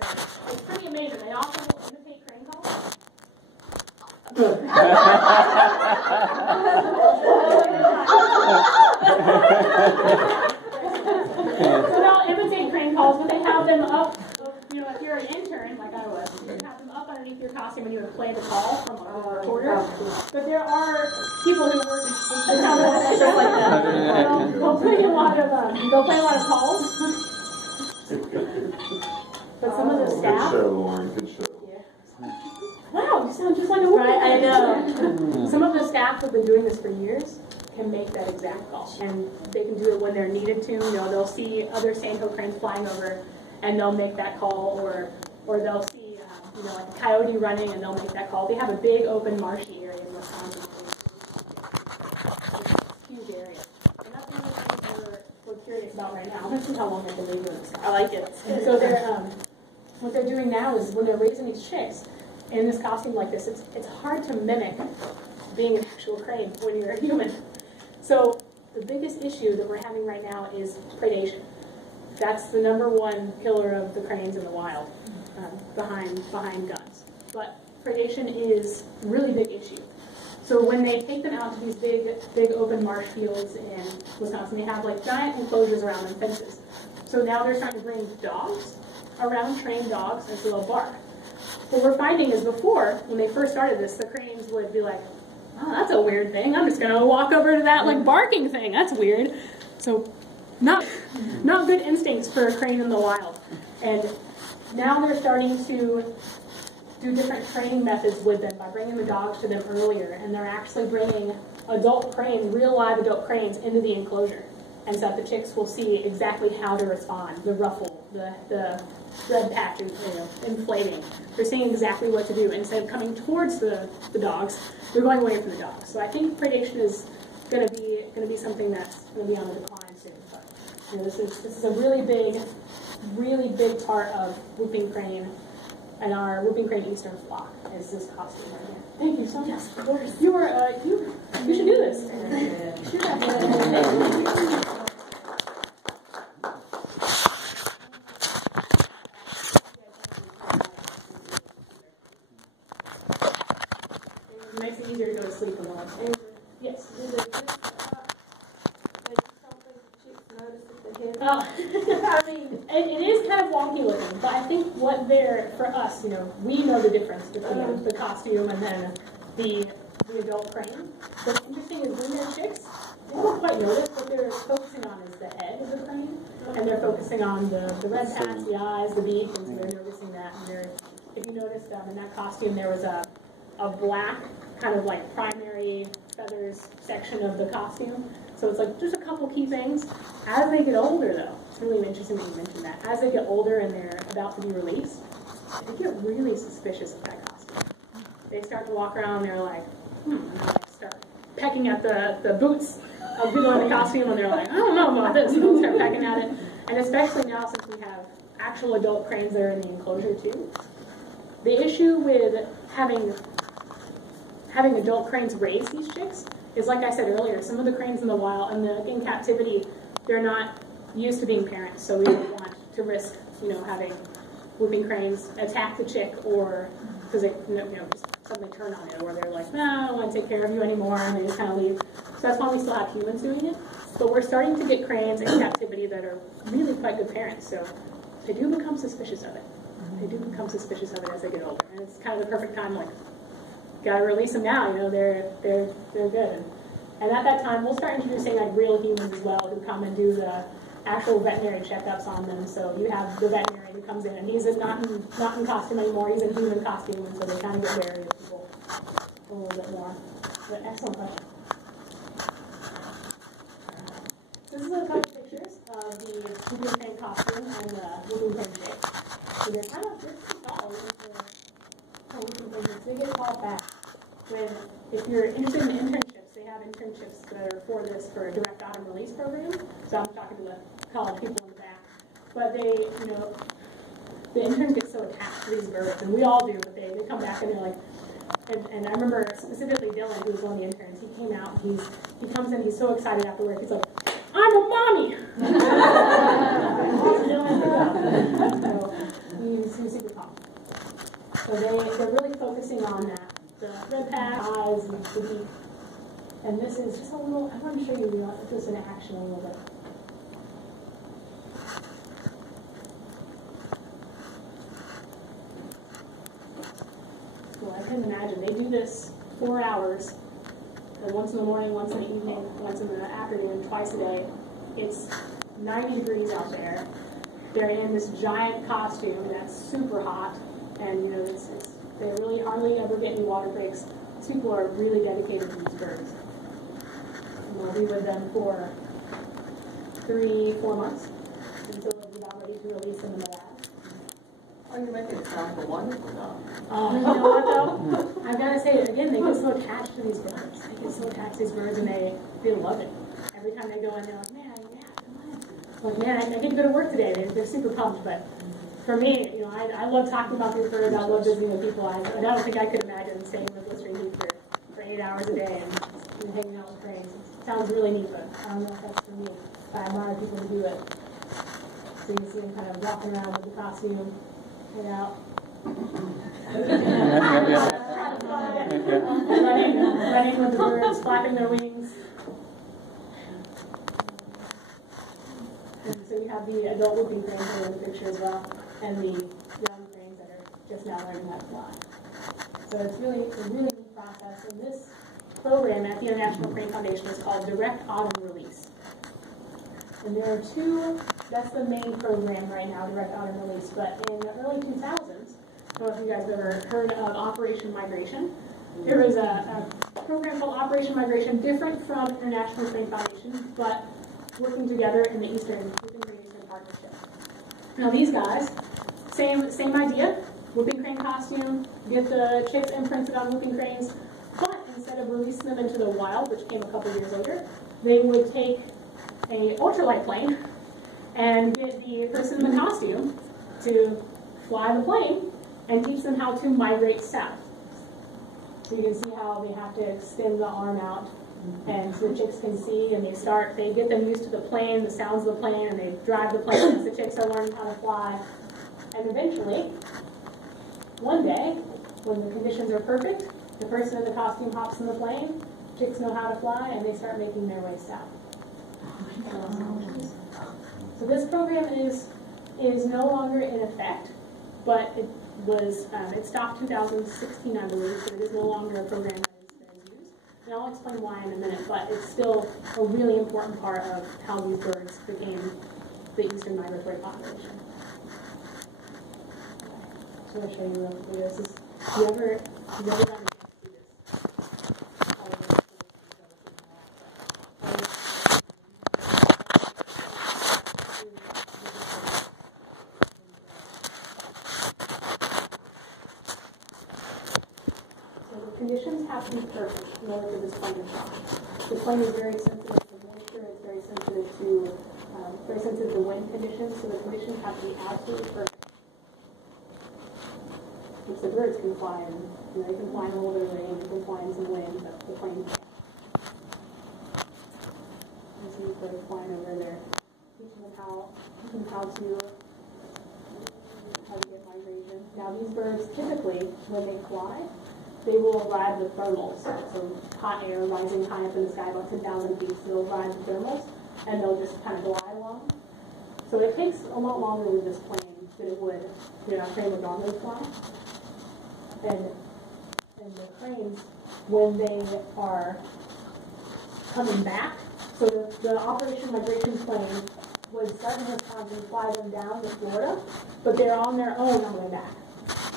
So it's pretty amazing. They also will imitate crane calls. So they'll imitate crane calls, but they have them up. You know, if you're an intern, like I was, you have them up underneath your costume and you would play the call from a recorder. But there are people who work just like that. They'll play a lot of calls. But some of the staff. Good show, Lauren. Good show. Yeah. Wow, you sound just like a woman. Right, I know. Some of the staff who've been doing this for years can make that exact call, and they can do it when they're needed to. You know, they'll see other sandhill cranes flying over, and they'll make that call, or they'll see, you know, like a coyote running, and they'll make that call. They have a big open marshy area in Wisconsin. It's a huge area, and that's one of the things we're curious about right now. This is how long they've been doing this. I like it. So what they're doing now is when they're raising these chicks in this costume like this, it's hard to mimic being an actual crane when you're a human. So the biggest issue that we're having right now is predation. That's the #1 killer of the cranes in the wild, behind guns. But predation is a really big issue. So when they take them out to these big open marsh fields in Wisconsin, they have like giant enclosures around them, fences. So now they're starting to bring dogs around, trained dogs, and so they'll bark. What we're finding is before, when they first started this, the cranes would be like, oh, that's a weird thing. I'm just going to walk over to that like barking thing. That's weird. So not good instincts for a crane in the wild. And now they're starting to do different training methods with them by bringing the dogs to them earlier. And they're actually bringing adult cranes, real live adult cranes, into the enclosure. And so that the chicks will see exactly how to respond, the ruffle, the red patches, you know, inflating. They're seeing exactly what to do. And instead of coming towards the dogs, they're going away from the dogs. So I think predation is going to be something that's going to be on the decline soon. But you know, this is a really big part of Whooping Crane and our Whooping Crane Eastern flock is this costume right here. Thank you so much. Yes, of course. You should do this. You should have It makes it easier to go to sleep in the morning. Yes. I mean, it is kind of wonky looking, but I think what for us, you know, we know the difference between the costume and then the adult crane. What's interesting is when they're chicks, they don't quite notice. What they're focusing on is the head of the crane, and they're focusing on the red patch, the eyes, the beak, and so they're noticing that. And if you noticed in that costume, there was a black kind of like primary feathers section of the costume. So it's like just a couple key things. As they get older, though, it's really interesting that you mentioned that. As they get older and they're about to be released, they get really suspicious of that costume. They start to walk around and they're like, and they like start pecking at the boots of people in the costume, and they're like, I don't know about this, and they'll start pecking at it. And especially now since we have actual adult cranes that are in the enclosure too, the issue with having adult cranes raise these chicks is, like I said earlier, some of the cranes in the wild and in captivity, they're not used to being parents, so we don't want to risk, you know, having whooping cranes attack the chick, or because they, you know, just suddenly turn on it, or they're like, no, I don't want to take care of you anymore, and they just kind of leave. So that's why we still have humans doing it. But we're starting to get cranes in captivity that are really quite good parents, so they do become suspicious of it. They do become suspicious of it as they get older, and it's kind of the perfect time, like, gotta release them now, you know, they're good. And at that time, we'll start introducing like real humans as well who come and do the actual veterinary checkups on them. So you have the veterinarian who comes in, and he's not in costume anymore, he's in human costume, and so they kind of get wary of people a little bit more. But excellent question. This is a couple pictures of the whooping crane costume and the whooping crane chick. So they're kind of pretty tall. They get called back. If you're interested in internships, they have internships that are for a direct autumn release program. So I'm talking to the college people in the back. But they, you know, the interns get so attached to these birds, and we all do, but they come back and they're like, and I remember specifically Dylan, who was one of the interns, he came out, and he comes in, he's so excited after work, he's like, I'm a mommy! So super pumped. So they're really focusing on that. The red patch, eyes, and the beak. And this is just a little, I want to show you just in action a little bit. Well, I can imagine. They do this 4 hours, and once in the morning, once in the evening, once in the afternoon, twice a day. It's 90 degrees out there. They're in this giant costume that's super hot, and they really hardly ever get any water breaks. These people are really dedicated to these birds. And we'll be with them for 3-4 months until we're about ready to release them in the lab. Oh, you're making it sound so wonderful now. You know what though? I've got to say, again, they get so attached to these birds. They get so attached to these birds, and they love it. Every time they go in, they're like, man, yeah, come on. Like, man, I get to go to work today. They're super pumped, but for me, I love talking about these birds. I love visiting with people. I don't think I could imagine staying with Listerine Heath for 8 hours a day and hanging out with cranes. It sounds really neat, but I don't know if that's for me. But I admire people who do it. So you see them kind of walking around with the costume, hang out. running with the birds, flapping their wings. And so you have the adult whooping cranes here in the picture as well, and the young cranes that are just now learning how to fly. So it's a really neat process. And this program at the International Crane Foundation is called Direct Autumn Release. And there are two, that's the main program right now, Direct Autumn Release. But in the early 2000s, I don't know if you guys have ever heard of Operation Migration. There was a program called Operation Migration, different from International Crane Foundation, but working together in the Eastern Partnership. Now these guys, same idea, whooping crane costume, get the chicks imprinted on whooping cranes, but instead of releasing them into the wild, which came a couple years later, they would take a ultralight plane and get the person in the costume to fly the plane and teach them how to migrate south. So you can see how they have to extend the arm out, and so the chicks can see, and they get them used to the plane, the sounds of the plane, and they drive the plane as the chicks are learning how to fly. And eventually, one day, when the conditions are perfect, the person in the costume hops in the plane, chicks know how to fly, and they start making their way south. So this program is no longer in effect, but it stopped 2016, I believe, so it is no longer a program that is used. And I'll explain why in a minute, but it's still a really important part of how these birds became the eastern migratory population. So I'm going to show you real quick. This is, you ever gotten a chance to see this? Conditions have to be perfect in order for this plane to fly. The plane is very sensitive to moisture, it's very sensitive to wind conditions, so the conditions have to be absolutely perfect. Which the birds can fly in. They can fly in a little bit of rain, they can fly in some wind, but the plane can't. You see these birds flying over there, teaching them how to get migration. Now these birds typically, when they fly, they will ride with thermals, so hot air rising high up in the sky, about 10,000 feet, so they'll ride with thermals, and they'll just kind of glide along. So it takes a lot longer with this plane than it would, a crane would normally fly. And the cranes, when they are coming back, so the Operation Migration plane would start in Wisconsin and fly them down to Florida, but they're on their own on the way back.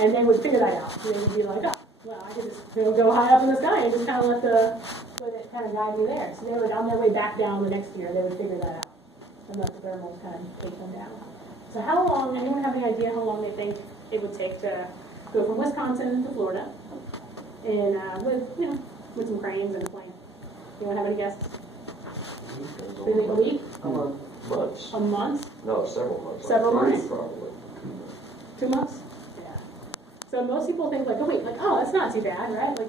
And they would figure that out. So they would be like, oh, well, I could just go high up in the sky and just kind of let it kind of guide me there. So they would, on their way back down the next year, they would figure that out and let the thermals kind of take them down. So how long, anyone have any idea how long they think it would take to go from Wisconsin to Florida with some cranes and a plane? Anyone have any guesses? Maybe a week? Months. A month? No, several months. Several like months? Probably. 2 months? Yeah. So most people think that's not too bad, right? Like,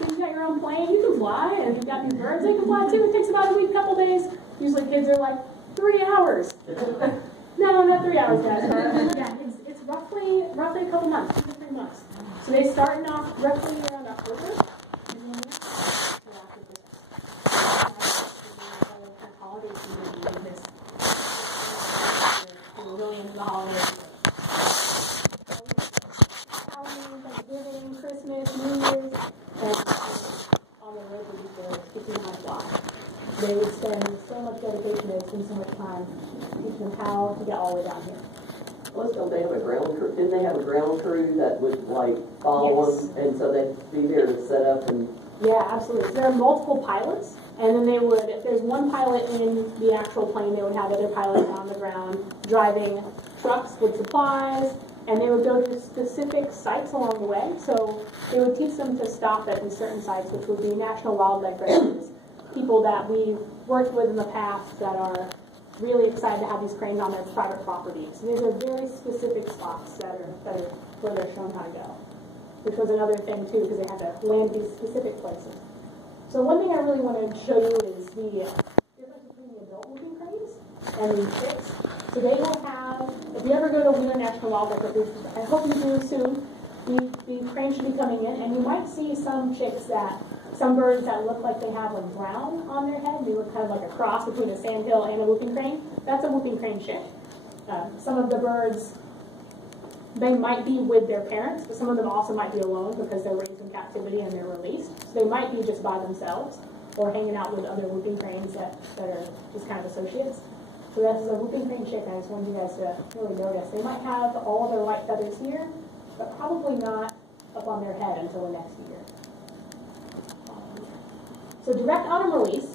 you got your own plane, you can fly, and you've got these birds, they can fly too. It takes about a week, couple days. Usually kids are like, 3 hours. No, not 3 hours, guys. Yeah, it's roughly every couple months, 2 to 3 months. So they started off roughly around October, and then after Christmas. Kind of holiday season, this really into the holidays. Halloween, Thanksgiving, Christmas, New Year's, and on the road with these girls, 15 months long. They would spend so much dedication, they would spend so much time teaching them how to get all the way down here. Plus, don't they have a ground crew? Didn't they have a ground crew that would like follow Yes. them, and so they'd be there to set up and? Yeah, absolutely. So there are multiple pilots, and then they would, if there's one pilot in the actual plane, they would have other pilots on the ground driving trucks with supplies, and they would go to specific sites along the way. So they would teach them to stop at these certain sites, which would be national wildlife refuges, people that we've worked with in the past that are really excited to have these cranes on their private property. So these are very specific spots that are where they're shown how to go, which was another thing too, because they had to land these specific places. So one thing I really wanted to show you is the difference between the adult whooping cranes and the chicks. So they will have, if you ever go to Wheeler National Wildlife Refuge, I hope you do soon, the crane should be coming in, and you might see some chicks some birds that look like they have like brown on their head. They look kind of like a cross between a sandhill and a whooping crane. That's a whooping crane chick. Some of the birds, they might be with their parents, but some of them also might be alone because they're raised in captivity and they're released. So they might be just by themselves or hanging out with other whooping cranes that are just kind of associates. So this is a whooping crane chick, and I just wanted you guys to really notice. They might have all of their white feathers here, but probably not up on their head until the next year. So Direct Autumn Release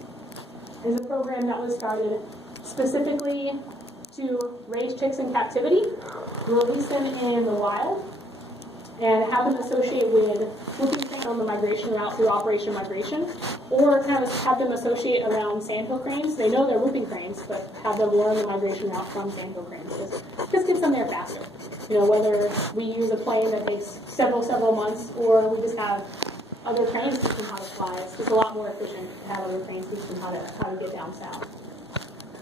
is a program that was started specifically to raise chicks in captivity, release them in the wild, and have them associate with whooping cranes on the migration route through Operation Migration, or kind of have them associate around sandhill cranes. They know they're whooping cranes, but have them learn the migration route from sandhill cranes. This gets them there faster. You know, whether we use a plane that takes several months, or we just have other cranes teach them how to fly. It's just a lot more efficient to have other cranes teach them how to get down south.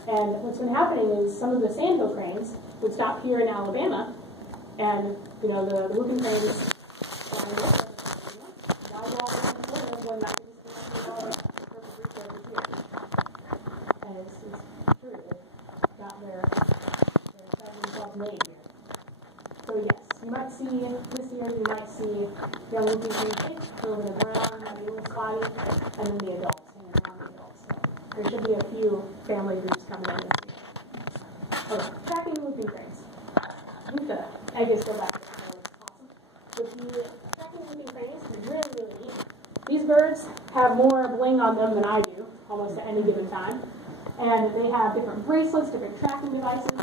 And what's been happening is some of the sandhill cranes would stop here in Alabama, and you know the whooping cranes flying over why do all this in Florida when that is perfect resources here? And it's true. They've got their themselves made here. So yes, you might see this year, you might see young whooping crane chicks over the ground, might be a little spotty, and then the adults hanging around the adults. So there should be a few family groups coming in this year. Okay, tracking whooping cranes. I guess go back to the awesome. With the tracking whooping cranes is really neat. These birds have more bling on them than I do, almost at any given time. And they have different bracelets, different tracking devices.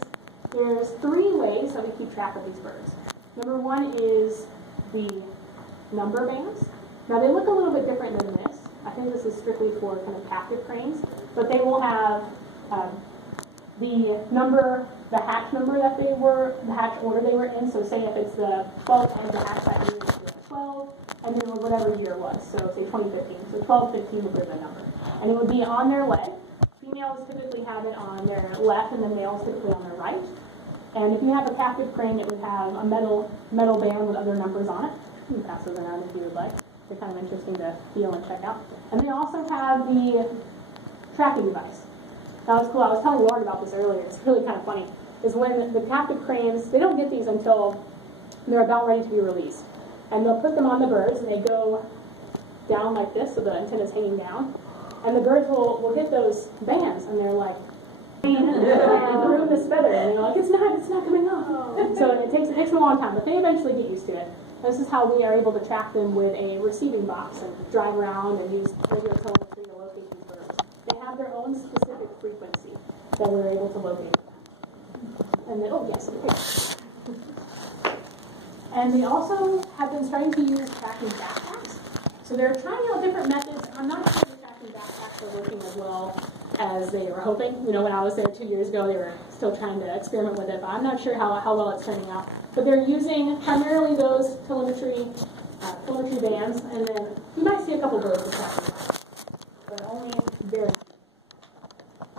There's 3 ways that we keep track of these birds. Number 1 is the number bands. Now they look a little bit different than this. I think this is strictly for kind of captive cranes, but they will have the number, the hatch number that they were, the hatch order they were in. So say if it's the 12th end of the hatch that year, it's the 12, and then whatever year it was. So say 2015. So 12, 15 would be the number. And it would be on their leg. Females typically have it on their left, and the males typically on their right. And if you have a captive crane, it would have a metal band with other numbers on it. You can pass those around if you would like. They're kind of interesting to feel and check out. And they also have the tracking device. That was cool. I was telling Lauren about this earlier. It's really kind of funny. Is when the captive cranes, they don't get these until they're about ready to be released. And they'll put them on the birds, and they go down like this, so the antenna's hanging down. And the birds will hit those bands, and they're like, and ruin this feather, and they're like, it's not coming off. So it takes a long time, but they eventually get used to it. This is how we are able to track them with a receiving box and drive around and use radio telemetry to locate these birds. They have their own specific frequency that we're able to locate them. And then, oh yes, here. And they also have been starting to use tracking backpacks. So they're trying out different methods. I'm not sure the tracking backpacks are working as well as they were hoping. You know, when I was there 2 years ago, they were still trying to experiment with it, but I'm not sure how well it's turning out. But they're using primarily those telemetry bands, and then you might see a couple birds with tracking, but only very few.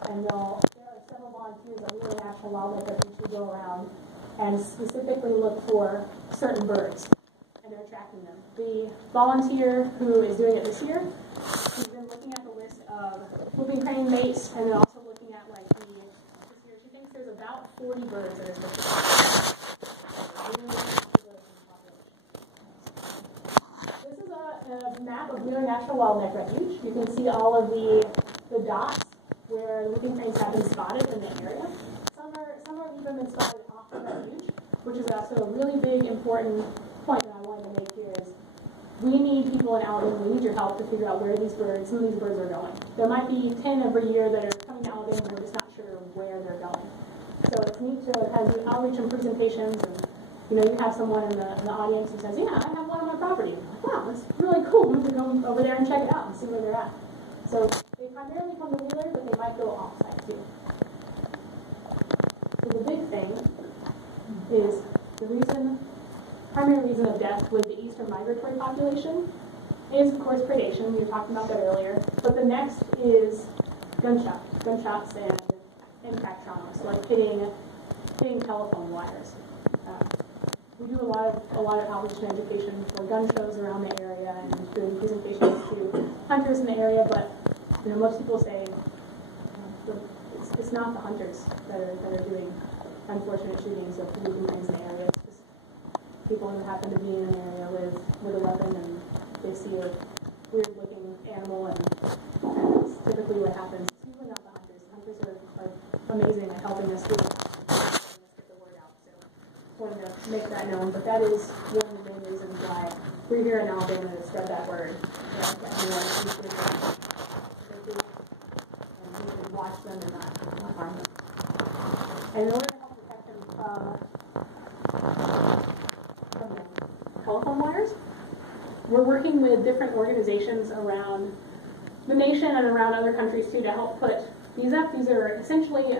And there are several volunteers at Wheeler National Wildlife Refuge who go around and specifically look for certain birds, and they're tracking them. The volunteer who is doing it this year, she's been looking at the list of whooping crane mates, and then also looking at like this year she thinks there's about 40 birds that are supposed This is a map of Wheeler National Wildlife Refuge. You can see all of the dots where the whooping cranes have been spotted in the area. Some are even been spotted off the refuge, which is also a really big, important point that I wanted to make here is we need people in Alabama, we need your help to figure out where some of these birds are going. There might be 10 every year that are coming to Alabama and we're just not sure where they're going. So it's neat to kind of do outreach and presentations, and you have someone in the audience who says, yeah, I have one on my property. Like, wow, that's really cool. We can go over there and check it out and see where they're at. So they primarily come to Wheeler, but they might go off-site too. So the big thing is the primary reason of death with the eastern migratory population is, of course, predation. We were talking about that earlier. But the next is gunshots and impact trauma, so like hitting telephone wires. We do a lot of outreach and education for gun shows around the area and doing presentations to hunters in the area, but most people say it's not the hunters that are doing unfortunate shootings of whooping cranes in the area. It's just people who happen to be in an area with a weapon and they see a weird-looking animal, and that's typically what happens. It's usually not the hunters. The hunters are amazing at helping us get the word out. So I wanted to make that known, but that is one of the main reasons why we're here in Alabama to spread that word. That anyone sees good things, and we can watch them and not harm them. And in order to help protect them from the telephone wires, we're working with different organizations around the nation and around other countries too to help put these up. These are essentially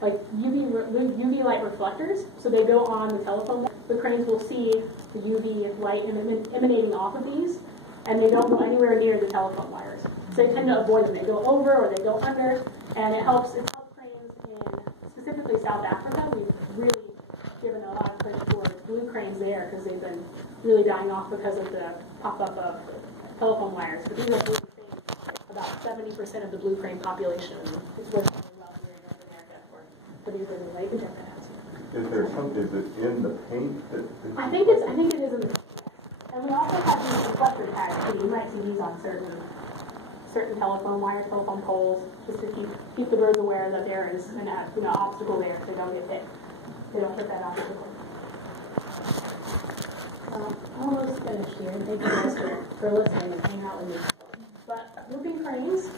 like UV light reflectors, so they go on the telephone. The cranes will see the UV light emanating off of these, and they don't go anywhere near the telephone wires. So they tend to avoid them. They go over or they go under, and it's helped cranes in specifically South Africa. We've really given a lot of push towards blue cranes there because they've been really dying off because of the pop-up of telephone wires. But these are blue cranes. About 70% of the blue crane population is working really well here in North America for these really light projected ads. Is it in the paint that? I think it is in the paint. And we also have these reflector tags too. You might see these on certain telephone wires, telephone poles, just to keep the birds aware that there is an obstacle there so they don't get hit. They don't hit that obstacle. Almost finished here. Thank you guys for listening and hanging out with me. But whooping cranes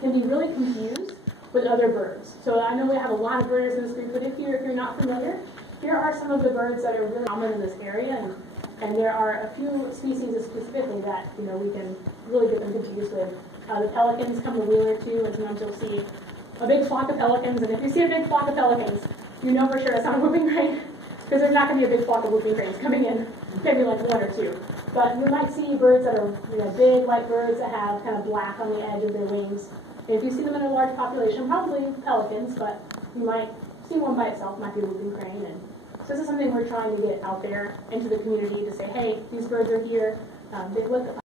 can be really confused with other birds. So I know we have a lot of birds in this group, but if you're not familiar, here are some of the birds that are really common in this area, and there are a few species specifically that we can really get them confused with. The pelicans come to Wheeler too, and sometimes you'll see a big flock of pelicans, and if you see a big flock of pelicans, you know for sure it's not a whooping crane, because there's not going to be a big flock of whooping cranes coming in, maybe like one or two. But you might see birds that are big white birds that have kind of black on the edge of their wings. And if you see them in a large population, probably pelicans, but you might see one by itself, might be a whooping crane. And so this is something we're trying to get out there into the community to say, hey, these birds are here. They look